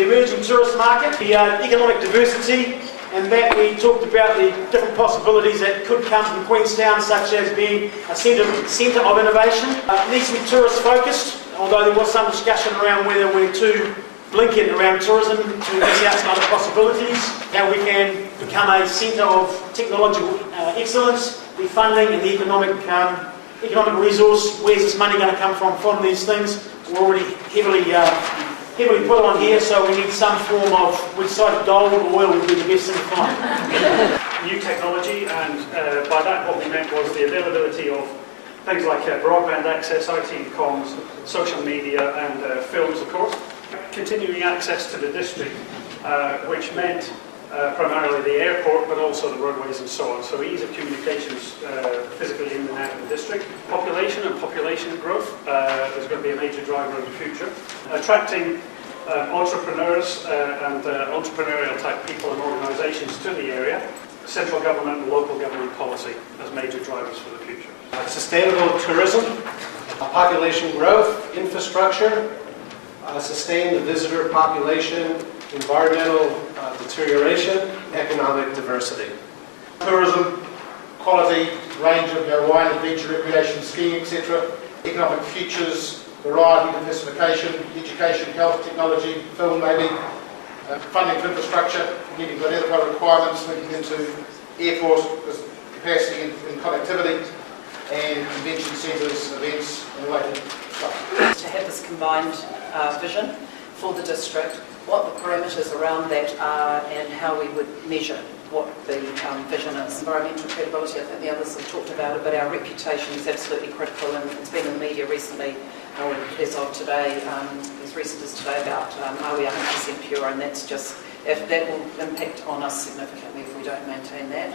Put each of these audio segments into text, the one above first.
the emerging tourist market, the economic diversity, and that we talked about the different possibilities that could come from Queenstown, such as being a centre of innovation. It needs to be tourist focused, although there was some discussion around whether we're too blinkered around tourism to miss out some other possibilities. How we can become a centre of technological excellence, the funding and the economic resource. Where's this money going to come from these things? We're already heavily put on here, so we need some form of, we decided gold or oil would be the best thing to find. New technology, and by that what we meant was the availability of things like broadband access, IT and comms, social media and films, of course. Continuing access to the district, which meant primarily the airport, but also the roadways and so on. So ease of communications physically in and out of the district. Population and population growth is going to be a major driver of the future. Attracting entrepreneurs and entrepreneurial type people and organisations to the area. Central government and local government policy as major drivers for the future. Sustainable tourism, population growth, infrastructure, sustain the visitor population, environmental deterioration, economic diversity. Tourism, quality, range of wine, adventure, recreation, skiing, etc. Economic futures, variety, diversification, education, health, technology, film maybe, funding for infrastructure, meeting good enterprise requirements, linking into airport capacity and connectivity, and convention centres, events and related stuff. To have this combined vision for the district, what the parameters around that are and how we would measure what the vision is. Environmental credibility, I think the others have talked about it, but our reputation is absolutely critical, and it's been in the media recently, as of today, as recent as today, about are we 100% pure, and that's just, if that will impact on us significantly if we don't maintain that.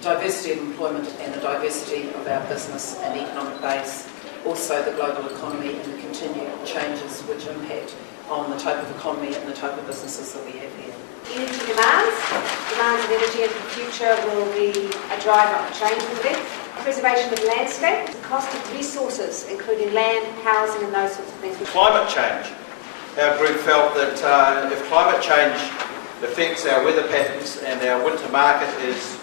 Diversity of employment and the diversity of our business and economic base, also the global economy and the continued changes which impact on the type of economy and the type of businesses that we have here. Energy demands of energy in the future will be a driver of change in the bit. Preservation of landscape, the cost of resources, including land, housing and those sorts of things. Climate change. Our group felt that if climate change affects our weather patterns and our winter market is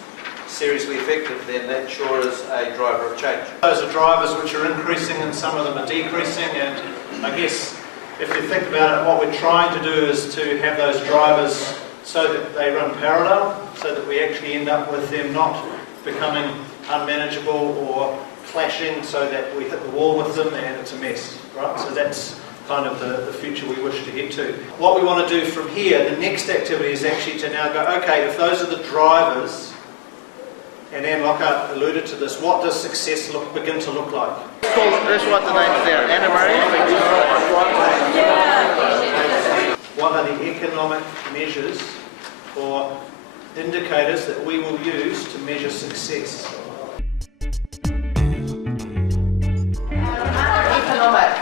seriously affected, then that sure is a driver of change. Those are drivers which are increasing and some of them are decreasing, and I guess if you think about it, what we're trying to do is to have those drivers so that they run parallel, so that we actually end up with them not becoming unmanageable or clashing so that we hit the wall with them and it's a mess, right? So that's kind of the future we wish to get to. What we want to do from here, the next activity is actually to now go, okay, if those are the drivers, and Anne Lockhart alluded to this, what does success begin to look like? That's what the name is there, Anna Marie. What are the economic measures or indicators that we will use to measure success? Economic.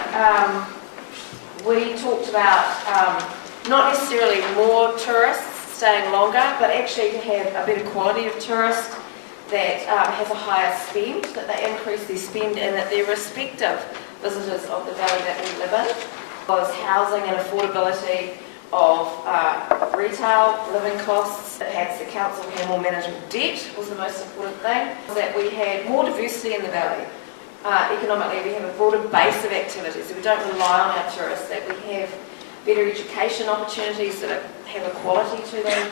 We talked about not necessarily more tourists staying longer, but actually to have a better quality of tourist that has a higher spend, that they increase their spend, and that their respective visitors of the valley that we live in was housing and affordability of retail, living costs. Perhaps the council had more manageable debt was the most important thing. That we had more diversity in the valley. Economically, we have a broader base of activities, so we don't rely on our tourists, that we have better education opportunities that have a quality to them,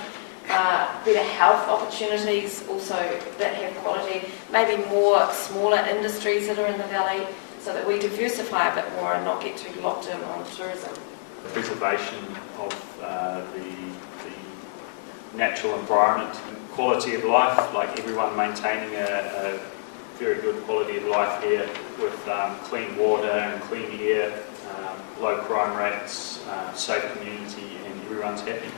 better health opportunities also that have quality, maybe more smaller industries that are in the valley, so that we diversify a bit more and not get too locked in on tourism. Preservation of the natural environment, quality of life, like everyone maintaining a very good quality of life here with clean water and clean air, low crime rates, safe community, and everyone's happy.